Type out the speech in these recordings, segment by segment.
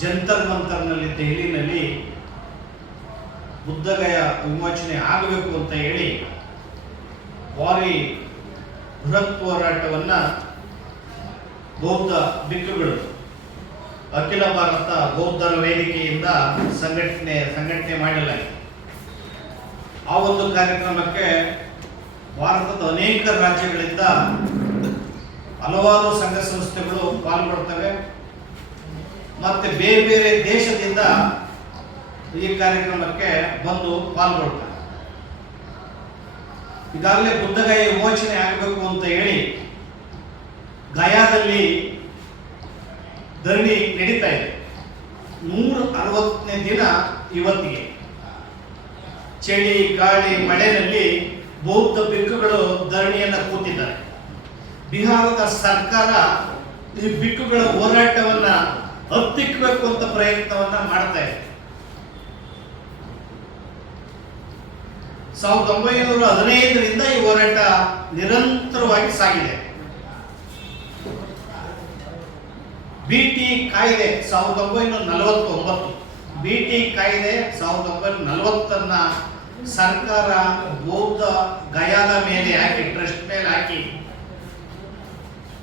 ಜಂತರ್ ಮಂತರ್ನಲ್ಲಿ ದೆಹಲಿನಲ್ಲಿ ಬುದ್ಧಗಯ ವಿಮೋಚನೆ ಆಗಬೇಕು ಅಂತ ಹೇಳಿ ಭಾರಿ ಬೃಹತ್ ಹೋರಾಟವನ್ನ ಬೌದ್ಧ ಭಿಕ್ಕುಗಳು ಅಖಿಲ ಭಾರತ ಬೌದ್ಧರ ವೇದಿಕೆಯಿಂದ ಸಂಘಟನೆ ಮಾಡಲಾಗಿದೆ. ಆ ಒಂದು ಕಾರ್ಯಕ್ರಮಕ್ಕೆ ಭಾರತದ ಅನೇಕ ರಾಜ್ಯಗಳಿಂದ ಹಲವಾರು ಸಂಘ ಸಂಸ್ಥೆಗಳು ಪಾಲ್ಗೊಳ್ತವೆ. ಮತ್ತೆ ಬೇರೆ ಬೇರೆ ದೇಶದಿಂದ ಈ ಕಾರ್ಯಕ್ರಮಕ್ಕೆ ಬಂದು ಪಾಲ್ಗೊಳ್ತಾರೆ. ಈಗಾಗಲೇ ಬುದ್ಧಗಯ ವಿಮೋಚನೆ ಆಗಬೇಕು ಅಂತ ಹೇಳಿ ಗಯಾದಲ್ಲಿ ಧರಣಿ ನಡೀತಾ ಇದೆ. 160ನೇ ದಿನ ಇವತ್ತಿಗೆ ಚಳಿ ಗಾಳಿ ಮಳೆಯಲ್ಲಿ ಬೌದ್ಧ ಭಿಕ್ಕುಗಳು ಧರಣಿಯನ್ನ ಕೂತಿದ್ದಾರೆ. ಬಿಹಾರದ ಸರ್ಕಾರ ಈ ಭಿಕ್ಕುಗಳ ಹೋರಾಟವನ್ನ ಹತ್ತಿಕ್ಕಬೇಕು ಅಂತ ಪ್ರಯತ್ನವನ್ನ ಮಾಡ್ತಾ ಇದೆ. 1915ರಿಂದ ಈ ಹೋರಾಟ ನಿರಂತರವಾಗಿ ಸಾಗಿದೆ. ಬಿಟಿ ಕಾಯ್ದೆ 1949, ಬಿಟಿ ಕಾಯ್ದೆ 1940 ಸರ್ಕಾರ ಬೌದ್ಧ ಗಯಾದ ಮೇಲೆ ಹಾಕಿ, ಟ್ರಸ್ಟ್ ಮೇಲೆ ಹಾಕಿ,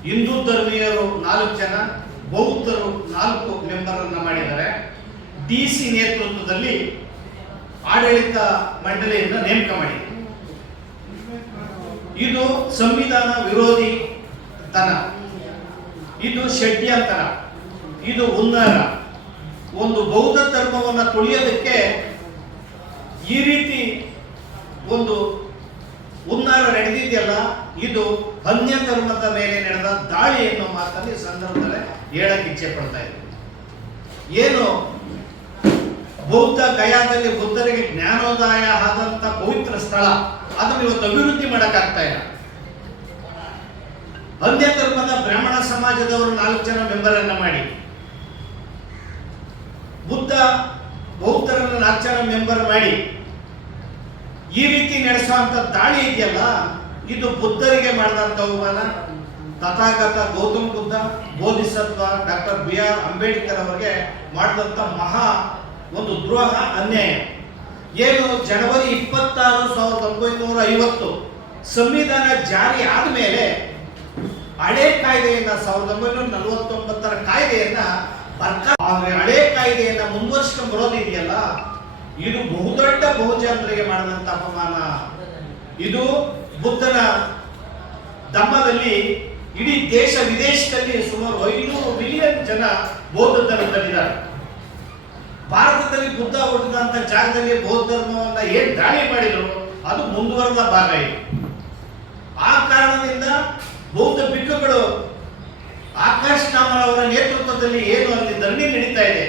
ಹಿಂದೂ ಧರ್ಮೀಯರು 4 ಜನ, ಬೌದ್ಧರು 4 ಮೆಂಬರ್ ಅನ್ನ ಮಾಡಿದ್ದಾರೆ. ಡಿಸಿ ನೇತೃತ್ವದಲ್ಲಿ ಆಡಳಿತ ಮಂಡಳಿಯನ್ನು ನೇಮಕ ಮಾಡಿದೆ. ಇದು ಸಂವಿಧಾನ ವಿರೋಧಿ ತನ, ಇದು ಷಡ್ಯಂತರ, ಇದು ಹುನ್ನಾರ. ಒಂದು ಬೌದ್ಧ ಧರ್ಮವನ್ನು ತುಳಿಯೋದಕ್ಕೆ ಈ ರೀತಿ ಒಂದು ಹುನ್ನಾರ ನಡೆದಿದೆಯಲ್ಲ, ಇದು ಅನ್ಯ ಧರ್ಮದ ಮೇಲೆ ನಡೆದ ದಾಳಿ ಎನ್ನುವ ಮಾತನ್ನು ಈ ಸಂದರ್ಭದಲ್ಲಿ ಹೇಳಕ್ಕೆ ಇಚ್ಛೆ ಪಡ್ತಾ ಇದ್ದೀವಿ. ಏನು ಬೌದ್ಧ ಗಯಾದಲ್ಲಿ ಬುದ್ಧರಿಗೆ ಜ್ಞಾನೋದಯ ಆದಂತ ಪವಿತ್ರ ಸ್ಥಳ, ಅದನ್ನು ಇವತ್ತು ಅಭಿವೃದ್ಧಿ ಮಾಡಕ್ಕಾಗ್ತಾ ಇಲ್ಲ. ಅನ್ಯ ಧರ್ಮದ ಬ್ರಾಹ್ಮಣ ಸಮಾಜದವರು 4 ಜನ ಮೆಂಬರ್ ಅನ್ನ ಮಾಡಿ ಬೌದ್ಧರನ್ನು 4 ಜನ ಮೆಂಬರ್ ಮಾಡಿ ಈ ರೀತಿ ನಡೆಸುವಂತ ದಾಳಿ ಇದೆಯಲ್ಲ, ಇದು ಬುದ್ಧರಿಗೆ ಮಾಡಿದಂತ ಅವಮಾನ. ತಥಾಗತ ಗೌತಮ ಬುದ್ಧ, ಬೋಧಿಸತ್ವ ಡಾಕ್ಟರ್ BR ಅಂಬೇಡ್ಕರ್ ಅವರಿಗೆ ಮಾಡಿದಂತ ಮಹಾ ಒಂದು ದ್ರೋಹ, ಅನ್ಯಾಯ. ಏನು ಜನವರಿ 26, 1950 ಸಂವಿಧಾನ ಜಾರಿ ಆದ್ಮೇಲೆ ಹಳೆ ಕಾಯ್ದೆಯನ್ನ 1949 ಕಾಯ್ದೆಯನ್ನ ಹಳೆ ಕಾಯ್ದೆಯನ್ನ ಮುಂದುವರಿಸಿಕೊಂಡು ಬರೋದಿದೆಯಲ್ಲ, ಇದು ಬಹುದೊಡ್ಡ ಬಹುಜನರಿಗೆ ಮಾಡಿದಂತ ಅಪಮಾನ. ಇದು ಬುದ್ಧನ ಧಮ್ಮದಲ್ಲಿ ಇಡೀ ದೇಶ ವಿದೇಶದಲ್ಲಿ ಸುಮಾರು 500 ಮಿಲಿಯನ್ ಜನ ಬೌದ್ಧ ಧರ್ಮದಲ್ಲಿದ್ದಾರೆ. ಭಾರತದಲ್ಲಿ ಬುದ್ಧ ಹುಟ್ಟಿದಂತ ಜಾಗದಲ್ಲಿ ಬೌದ್ಧ ಧರ್ಮವನ್ನ ಏನ್ ದಾಳಿ ಮಾಡಿದ್ರು ಅದು ಮುಂದುವರೆದ ಭಾಗ ಇದೆ. ಆ ಕಾರಣದಿಂದ ಬೌದ್ಧ ಭಿಕ್ಕುಗಳು ಆಕಾಶ್ ನಾಮಲ್ ಅವರ ನೇತೃತ್ವದಲ್ಲಿ ಏನು ಅಲ್ಲಿ ಧರಣಿ ನಡೀತಾ ಇದೆ,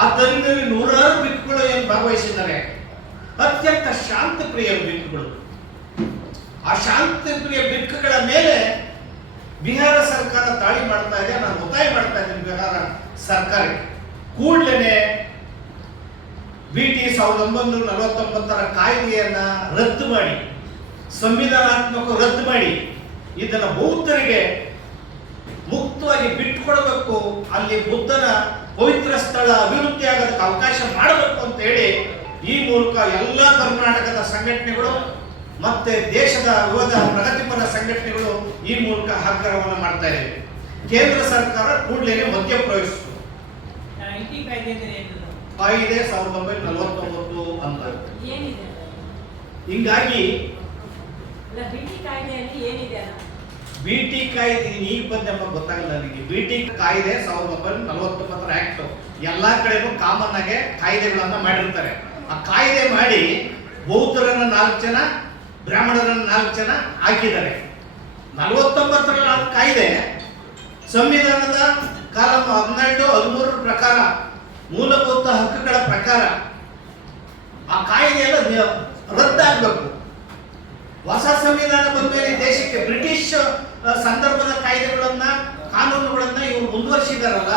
ಆ ಧರಣಿಯಲ್ಲಿ 100 ಭಿಕ್ಕುಗಳು ಏನು ಭಾಗವಹಿಸಿದ್ದಾರೆ. ಅತ್ಯಂತ ಶಾಂತಿಪ್ರಿಯ ಭಿಕ್ಕುಗಳು. ಆ ಶಾಂತಿಪ್ರಿಯ ಭಿಕ್ಕುಗಳ ಮೇಲೆ ಬಿಹಾರ ಸರ್ಕಾರ ದಾಳಿ ಮಾಡ್ತಾ ಇದೆ. ನಾನು ಒತ್ತಾಯ ಮಾಡ್ತಾ ಇದ್ದೀನಿ ಬಿಹಾರ ಸರ್ಕಾರಕ್ಕೆ, ಕೂಡಲೇ ಬಿಟಿ 1949 ಕಾಯ್ದೆಯನ್ನ ರದ್ದು ಮಾಡಿ, ಸಂವಿಧಾನಾತ್ಮಕ ರದ್ದು ಮಾಡಿ, ಇದನ್ನ ಬೌದ್ಧರಿಗೆ ಮುಕ್ತವಾಗಿ ಬಿಟ್ಟುಕೊಡಬೇಕು, ಅಲ್ಲಿ ಬುದ್ಧನ ಪವಿತ್ರ ಸ್ಥಳ ಅಭಿವೃದ್ಧಿ ಆಗೋದಕ್ಕೆ ಅವಕಾಶ ಮಾಡಬೇಕು ಅಂತ ಹೇಳಿ ಈ ಮೂಲಕ ಎಲ್ಲ ಕರ್ನಾಟಕದ ಸಂಘಟನೆಗಳು ಮತ್ತೆ ದೇಶದ ವಿವಿಧ ಪ್ರಗತಿಪರ ಸಂಘಟನೆಗಳು ಈ ಮೂಲಕ ಆಗ್ರಹವನ್ನು ಮಾಡ್ತಾ ಇವೆ. ಕೇಂದ್ರ ಸರ್ಕಾರ ಕೂಡಲೇ ಮಧ್ಯಪ್ರವೇಶಿಸಿತು. ಕಾಯ್ದೆ 1949 ಅಂತ. ಹಿಂಗಾಗಿ ಬಿಟಿ ಕಾಯ್ದೆ ಈಗ ಬಂದೆಂಬ ಗೊತ್ತಾಗಲ್ಲ ನನಗೆ. ಬಿಟಿ ಕಾಯ್ದೆ 1949 ಆಕ್ಟ್ ಎಲ್ಲಾ ಕಡೆನೂ ಕಾಮನ್ ಆಗಿ ಕಾಯ್ದೆಗಳನ್ನ ಮಾಡಿರ್ತಾರೆ. ಆ ಕಾಯ್ದೆ ಮಾಡಿ ಬೌದ್ಧರನ್ನ 4 ಜನ, ಬ್ರಾಹ್ಮಣರನ್ನ 4 ಜನ ಹಾಕಿದ್ದಾರೆ. 49 ಕಾಯ್ದೆ ಸಂವಿಧಾನದ ಕಾಲಂ 12, 13 ಪ್ರಕಾರ, ಮೂಲಭೂತ ಹಕ್ಕುಗಳ ಪ್ರಕಾರ ಆ ಕಾಯ್ದೆ ಎಲ್ಲ ರದ್ದಾಗಬೇಕು. ಹೊಸ ಸಂವಿಧಾನ ಬಂದ ಮೇಲೆ ದೇಶಕ್ಕೆ ಬ್ರಿಟಿಷ್ ಸಂದರ್ಭದ ಕಾಯ್ದೆಗಳನ್ನ, ಕಾನೂನುಗಳನ್ನ ಇವರು ಮುಂದುವರಿಸಿದಾರಲ್ಲ,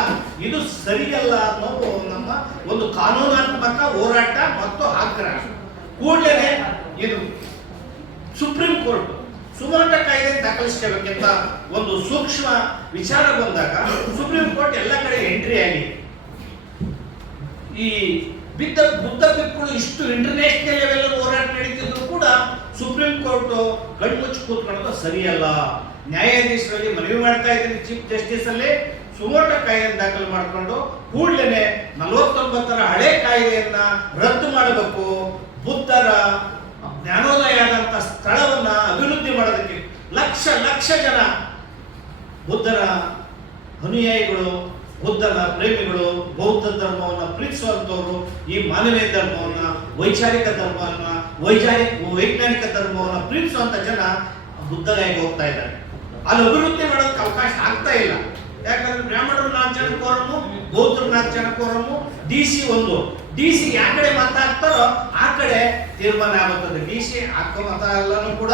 ಇದು ಸರಿಯಲ್ಲ ಅನ್ನೋದು ನಮ್ಮ ಒಂದು ಕಾನೂನಾತ್ಮಕ ಹೋರಾಟ ಮತ್ತು ಆಗ್ರಹ. ಕೂಡಲೇ ಇದು ಸುಪ್ರೀಂ ಕೋರ್ಟ್ ಸುಮೋಟೋ ಕಾಯ್ದೆ ದಾಖಲಿಸಬೇಕೆಂತ ಒಂದು ಸೂಕ್ಷ್ಮ ವಿಚಾರ ಬಂದಾಗ ಸುಪ್ರೀಂ ಕೋರ್ಟ್ ಎಲ್ಲ ಕಡೆ ಎಂಟ್ರಿ ಎಂಟ್ರಿ ಆಗಿದೆ. ಈ ಬುದ್ಧ ಭಿಕ್ಕುಗಳು ಇಷ್ಟು ಇಂಟರ್ನ್ಯಾಷನಲ್ ಲೆವೆಲ್ ಹೋರಾಟ ನಡೀತಿದ್ರು ಕೂಡ ಸುಪ್ರೀಂ ಕೋರ್ಟ್ ಕಣ್ಮುಚ್ಚಿ ಕೂತ್ಕೊಳ್ಳೋದು ಸರಿಯಲ್ಲ. ನ್ಯಾಯಾಧೀಶರಲ್ಲಿ ಮನವಿ ಮಾಡ್ತಾ ಇದ್ದೀನಿ, ಚೀಫ್ ಜಸ್ಟಿಸ್ ಅಲ್ಲಿ ಸುಮೋಟೋ ಕಾಯ್ದೆ ದಾಖಲು ಮಾಡಿಕೊಂಡು ಕೂಡಲೇ 49ರ ಹಳೆ ಕಾಯ್ದೆಯನ್ನ ರದ್ದು ಮಾಡಬೇಕು. ಬುದ್ಧರ ಜ್ಞಾನೋದಯ ಆದಂತ ಸ್ಥಳವನ್ನ ಅಭಿವೃದ್ಧಿ ಮಾಡೋದಕ್ಕೆ ಲಕ್ಷ ಜನ ಬುದ್ಧರ ಅನುಯಾಯಿಗಳು, ಬುದ್ಧನ ಪ್ರೇಮಿಗಳು, ಬೌದ್ಧ ಧರ್ಮವನ್ನು ಪ್ರೀತಿಸುವಂತವರು ಈ ಮಾನವೀಯ ಧರ್ಮವನ್ನ, ವೈಚಾರಿಕ ಧರ್ಮವನ್ನ, ವೈಜ್ಞಾನಿಕ ಧರ್ಮವನ್ನ ಪ್ರೀತಿಸುವಂತ ಜನ ಬುದ್ಧಗಾಯಿಗೆ ಹೋಗ್ತಾ ಇದ್ದಾರೆ. ಅಲ್ಲಿ ಅಭಿವೃದ್ಧಿ ಮಾಡೋದಕ್ಕೆ ಅವಕಾಶ ಆಗ್ತಾ ಇಲ್ಲ. ಯಾಕಂದ್ರೆ ಬ್ರಾಹ್ಮಣರು 4 ಜನ ಕೋರಮು, ಬೌದ್ಧರು 4 ಜನ ಕೋರಮು, DC 1. DC ಯಾವ ಕಡೆ ಮತ ಹಾಕ್ತಾರೋ ಆ ಕಡೆ ತೀರ್ಮಾನ ಆಗುತ್ತದೆ. DC ಹಾಕೋ ಮತ ಎಲ್ಲಾನು ಕೂಡ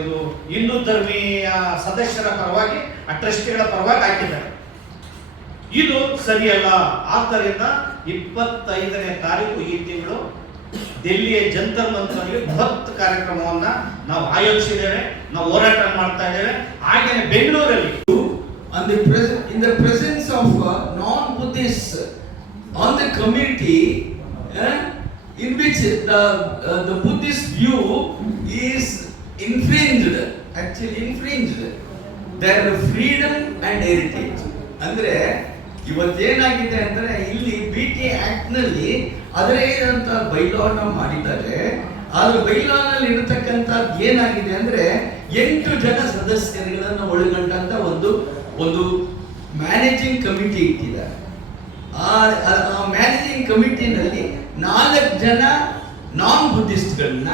ಇದು ಹಿಂದೂ ಧರ್ಮೀಯ ಸದಸ್ಯರ ಪರವಾಗಿ, ಆ ಟ್ರಸ್ಟಿಗಳ ಪರವಾಗಿ ಹಾಕಿದ್ದಾರೆ. ಇದು ಸರಿಯಲ್ಲ. ಆದ್ದರಿಂದ 25ನೇ ತಾರೀಕು ಈ ತಿಂಗಳು ದಿಲ್ಲಿಯ ಜಂತರ್ ಮಂತರ್ನಲ್ಲಿ ಬೃಹತ್ ಕಾರ್ಯಕ್ರಮವನ್ನ ನಾವು ಆಯೋಜಿಸಿದ್ದೇವೆ, ನಾವು ಹೋರಾಟ ಮಾಡ್ತಾ ಇದ್ದೇವೆ. ಹಾಗೇನೆ ಬೆಂಗಳೂರಲ್ಲಿ in the presence of non-Buddhists on the committee, in which the Buddhist view is infringed, actually infringed their freedom and heritage. ಅಂದ್ರೆ ಇವತ್ತೇನಾಗಿದೆ ಅಂದ್ರೆ ಇಲ್ಲಿ BT ಆಕ್ಟ್ ನಲ್ಲಿ ಅದರೇ ಅಂತ ಬೈಲಾನ ಮಾಡಿದ್ದಾರೆ. ಆದ್ರೆ ಬೈಲಾನಲ್ಲಿ ಇರತಕ್ಕಂಥದ್ದು ಏನಾಗಿದೆ ಅಂದ್ರೆ 8 ಜನ ಸದಸ್ಯರುಗಳನ್ನು ಒಳಗೊಂಡಂತ ಒಂದು ಮ್ಯಾನೇಜಿಂಗ್ ಕಮಿಟಿ ಇಟ್ಟಿದ್ದಾರೆ. ಆ ಮ್ಯಾನೇಜಿಂಗ್ ಕಮಿಟಿನಲ್ಲಿ 4 ಜನ ನಾನ್ ಬುದ್ಧಿಸ್ಟ್ಗಳನ್ನ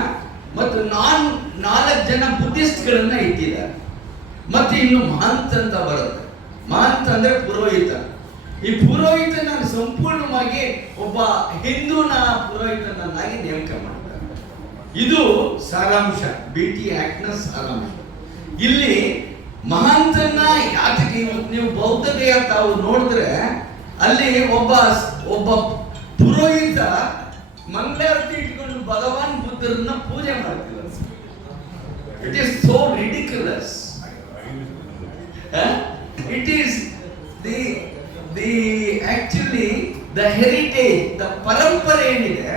ಮತ್ತು 4 ಜನ ಬುದ್ಧಿಸ್ಟ್ಗಳನ್ನ ಇಟ್ಟಿದ್ದಾರೆ. ಮತ್ತೆ ಇನ್ನು ಮಹಂತ್ ಅಂತ ಬರುತ್ತೆ. ಮಹಂತ್ ಅಂದ್ರೆ ಪುರೋಹಿತ. ಈ ಪುರೋಹಿತನ ಸಂಪೂರ್ಣವಾಗಿ ಒಬ್ಬ ಹಿಂದೂನ ಪುರೋಹಿತನನ್ನಾಗಿ ನೇಮಕ ಮಾಡ್ತಾರೆ. ಇದು ಸಾರಾಂಶ, BT ಆಕ್ಟ್ ನ ಸಾರಾಂಶ. ಇಲ್ಲಿ ಮಹಂತನ್ನ ಯಾತಕ್ಕೆ ನೀವು ಬೌದ್ಧತೆಯ ತಾವು ನೋಡಿದ್ರೆ ಅಲ್ಲಿ ಒಬ್ಬ ಪುರೋಹಿತ ಮಂಗಳಾರತಿ ಇಟ್ಕೊಂಡು ಭಗವಾನ್ ಬುದ್ಧರನ್ನ ಪೂಜೆ ಮಾಡ್ತಿದ್ದಾರೆ. It is so ridiculous. It is the actually the heritage, the ಪರಂಪರೆ ಏನಿದೆ.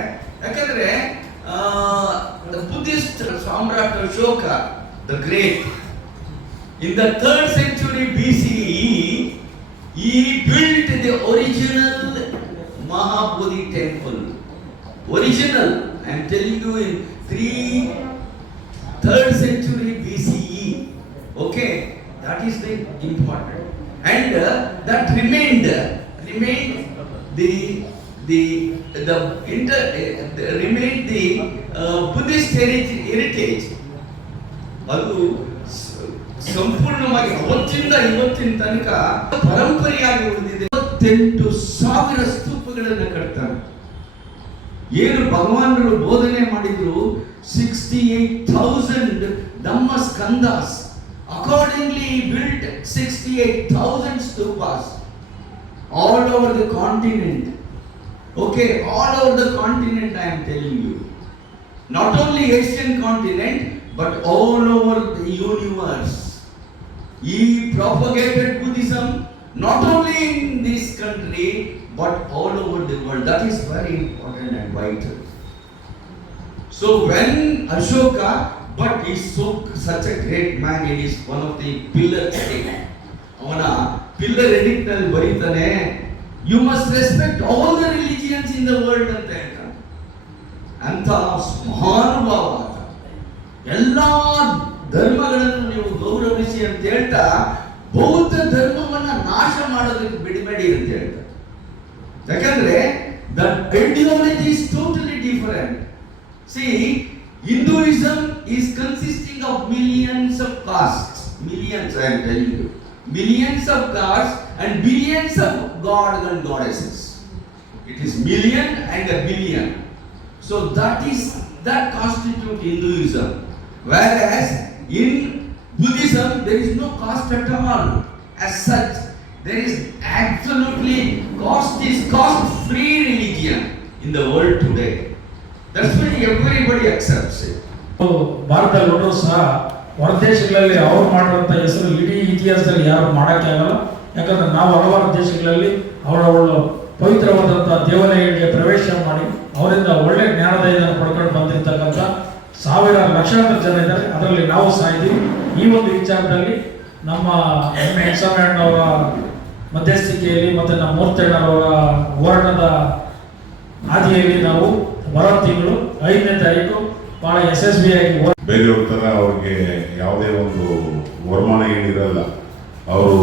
ಯಾಕಂದ್ರೆ the Buddhist Samrat Ashoka the great, in the 3rd century BCE, he built the original Mahabodhi temple. Original, I am telling you, in 3rd century BCE. Okay, that is the important, and that remained the Buddhist heritage. ಅದು ಸಂಪೂರ್ಣವಾಗಿ ಅವತ್ತಿಂದ ಇವತ್ತಿನ ತನಕ ಪರಂಪರೆಯಾಗಿ ಉಳಿದಿದೆ. 28,000 ಸ್ತೂಪಗಳನ್ನು ಕಟ್ತಾರೆ. ಏನು ಭಗವಾನರು ಬೋಧನೆ ಮಾಡಿದ್ರು 68,000 ಧಮ್ಮ Skanda's. Accordingly, he built 68,000 stupas all over the continent. Okay, all over the continent, I am telling you. Not only Asian continent, but all over the universe. He propagated Buddhism not only in this country, but all over the world. That is very important and vital. So when Ashoka, but he is such a great man, he is one of the pillar state. Avana pillar edict nalli baritane, you must respect all the religions in the world anta ಹೇಳ್ತಾನೆ. ಅಂತ ಮಹಾನುಭಾವ, ಎಲ್ಲ ಧರ್ಮಗಳನ್ನು ನೀವು ಗೌರವಿಸಿ ಅಂತ ಹೇಳ್ತಾ ಬೌದ್ಧ ಧರ್ಮವನ್ನ ನಾಶ ಮಾಡೋದಕ್ಕೆ ಬಿಡಬೇಡಿ ಅಂತ ಹೇಳ್ತಾರೆ. ಯಾಕಂದ್ರೆ the ideology is totally different. See, Hinduism is consisting of millions of castes. Millions, I am telling you. Millions of castes and billions of gods and goddesses. It is million and a billion. So that constitutes Hinduism. Whereas in Buddhism there is no caste at all. As such, there is absolutely caste-free religion in the world today. That's why everybody accepts it. ಭಾರತದಲ್ಲೂ ಸಹ ಹೊರದೇಶಗಳಲ್ಲಿ ಅವ್ರು ಮಾಡಿರೋಂಥ ಹೆಸರು ಇಡೀ ಇತಿಹಾಸದಲ್ಲಿ ಯಾರು ಮಾಡೋಕ್ಕೆ ಆಗಲ್ಲ. ಯಾಕಂದರೆ ನಾವು ಹಲವಾರು ದೇಶಗಳಲ್ಲಿ ಅವರವಳ ಪವಿತ್ರವಾದಂಥ ದೇವಾಲಯಗಳಿಗೆ ಪ್ರವೇಶ ಮಾಡಿ ಅವರಿಂದ ಒಳ್ಳೆ ಜ್ಞಾನೋದಯವನ್ನು ಪಡ್ಕೊಂಡು ಬಂದಿರತಕ್ಕಂಥ ಸಾವಿರಾರು ಲಕ್ಷಾಂತರ ಜನ ಇದ್ದಾರೆ. ಅದರಲ್ಲಿ ನಾವು ಸಹ ಇದ್ದೀವಿ. ಈ ಒಂದು ವಿಚಾರದಲ್ಲಿ ನಮ್ಮ ಎಕ್ಸಾಮಣ್ಣವರ ಮಧ್ಯಸ್ಥಿಕೆಯಲ್ಲಿ ಮತ್ತು ನಮ್ಮ ಮೂರ್ತಣ್ಣವರ ಹೋರಾಟದ ಹಾದಿಯಲ್ಲಿ ನಾವು ಬರೋ ತಿಂಗಳು 5ನೇ ತಾರೀಕು ಬಹಳ ಯಶಸ್ವಿಯಾಗಿ ಬೇರೆಯವ್ರ ಥರ ಅವ್ರಿಗೆ ಯಾವುದೇ ಒಂದು ವರಮಾನ ಏನಿರಲ್ಲ. ಅವರು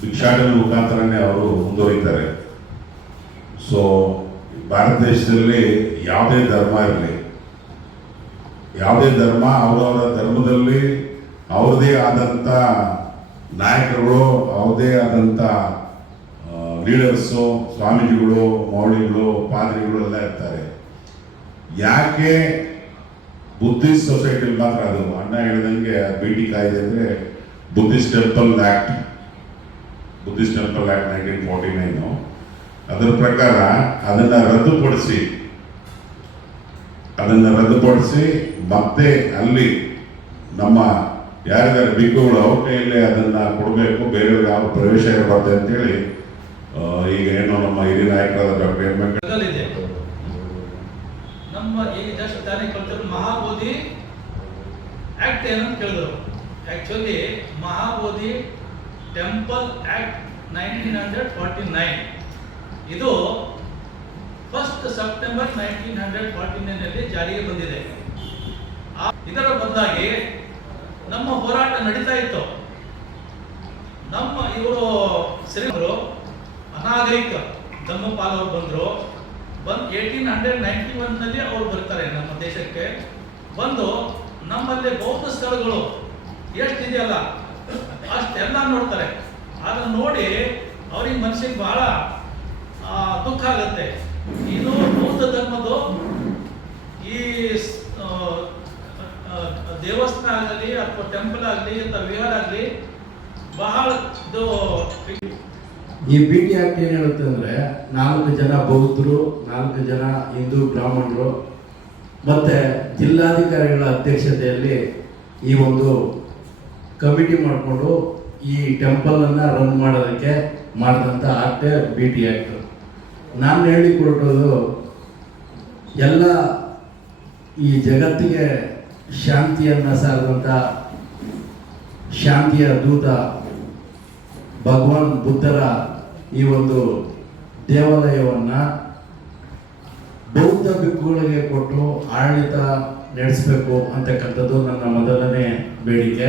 ಭಿಕ್ಷಾಟನೆ ಮುಖಾಂತರನೇ ಅವರು ಮುಂದುವರಿತಾರೆ. ಸೊ ಭಾರತ ದೇಶದಲ್ಲಿ ಯಾವುದೇ ಧರ್ಮ ಇರಲಿ, ಯಾವುದೇ ಧರ್ಮ ಅವರವರ ಧರ್ಮದಲ್ಲಿ ಅವ್ರದ್ದೇ ಆದಂಥ ನಾಯಕರುಗಳು, ಅವ್ರದ್ದೇ ಆದಂಥ ಲೀಡರ್ಸು, ಸ್ವಾಮೀಜಿಗಳು, ಮೌಳಿಗಳು, ಪಾದ್ರಿಗಳು ಎಲ್ಲ ಇರ್ತಾರೆ. ಯಾಕೆ ಬುದ್ಧಿಸ್ಟ್ ಸೊಸೈಟಿಲಿ ಮಾತ್ರ ಅದು ಅಣ್ಣ ಹೇಳಿದಂಗೆ ಭೇಟಿ ಕಾಯ್ದೆ ಅಂದರೆ ಬುದ್ಧಿಸ್ಟ್ ಟೆಂಪಲ್ ಆ್ಯಕ್ಟ್ 1949 ಅದರ ಪ್ರಕಾರ ಅದನ್ನು ರದ್ದುಪಡಿಸಿ ಮತ್ತೆ ಅಲ್ಲಿ ನಮ್ಮ ಯಾರಿದ್ದಾರೆ ಭಿಕ್ಕುಗಳು ಅವ್ರ ಕೈಯಲ್ಲೇ ಅದನ್ನು ಕೊಡಬೇಕು, ಬೇರೆಯವ್ರಿಗೆ ಯಾವ ಪ್ರವೇಶ ಇರಬಾರ್ದು ಅಂತೇಳಿ ಈಗ ಏನೋ ನಮ್ಮ ಹಿರಿಯ ನಾಯಕರಾದ ಡಾಕ್ಟರ್ ಎಂ ಇದೆ. ನಮ್ಮ ಈಗ ಜಸ್ಟ್ ತಾನೇ ಕಲ್ತಿರೋ ಮಹಾಬೋಧಿ ಆಕ್ಟ್ ಏನಂತ ಕೇಳಿದ್ರು. ಆಕ್ಚುಲಿ ಮಹಾಬೋಧಿ ಟೆಂಪಲ್ ಆಕ್ಟ್ 1949 ಇದು 1 ಸೆಪ್ಟೆಂಬರ್ 1949 ಜಾರಿಗೆ ಬಂದಿದೆ. ಇದರ ಬದಲಾಗಿ ನಮ್ಮ ಹೋರಾಟ ನಡೀತಾ ಇತ್ತು. ನಮ್ಮ ಇವರು ಶ್ರೀಗಳು ಅನಾಗರಿಕ ಧರ್ಮಪಾಲ್ ಅವರು ಬಂದರು. 1891 ಅವರು ಬರ್ತಾರೆ ನಮ್ಮ ದೇಶಕ್ಕೆ. ಬಂದು ನಮ್ಮಲ್ಲಿ ಬೌದ್ಧ ಸ್ಥಳಗಳು ಎಷ್ಟಿದೆಯಲ್ಲ ಅಷ್ಟೆಲ್ಲ ನೋಡ್ತಾರೆ. ಅದನ್ನು ನೋಡಿ ಅವ್ರಿಗೆ ಮನಸ್ಸಿಗೆ ಬಹಳ ದುಃಖ ಆಗುತ್ತೆ. ಇದು ಬೌದ್ಧ ಧರ್ಮದ್ದು ಈ ದೇವಸ್ಥಾನ ಆಗಲಿ ಅಥವಾ ಟೆಂಪಲ್ ಆಗಲಿ ಅಥವಾ ವಿಹಾರ ಆಗಲಿ ಬಹಳ ಈ BT ಆಕ್ಟ್ ಏನು ಹೇಳುತ್ತೆ ಅಂದರೆ 4 ಜನ ಬೌದ್ಧರು, 4 ಜನ ಹಿಂದೂ ಬ್ರಾಹ್ಮಣರು ಮತ್ತು ಜಿಲ್ಲಾಧಿಕಾರಿಗಳ ಅಧ್ಯಕ್ಷತೆಯಲ್ಲಿ ಈ ಒಂದು ಕಮಿಟಿ ಮಾಡಿಕೊಂಡು ಈ ಟೆಂಪಲನ್ನು ರನ್ ಮಾಡೋದಕ್ಕೆ ಮಾಡಿದಂಥ ಆಕ್ಟೇ BT ಆಕ್ಟ್. ನಾನು ಹೇಳಿಕೊಟ್ಟೋದು ಎಲ್ಲ ಈ ಜಗತ್ತಿಗೆ ಶಾಂತಿಯನ್ನು ಸಾರಿದಂಥ ಶಾಂತಿಯ ದೂತ ಭಗವಾನ್ ಬುದ್ಧರ ಈ ಒಂದು ದೇವಾಲಯವನ್ನು ಬೌದ್ಧ ಭಿಕ್ಕುಗಳಿಗೆ ಕೊಟ್ಟು ಆಡಳಿತ ನಡೆಸಬೇಕು ಅಂತಕ್ಕಂಥದ್ದು ನನ್ನ ಮೊದಲನೇ ಬೇಡಿಕೆ.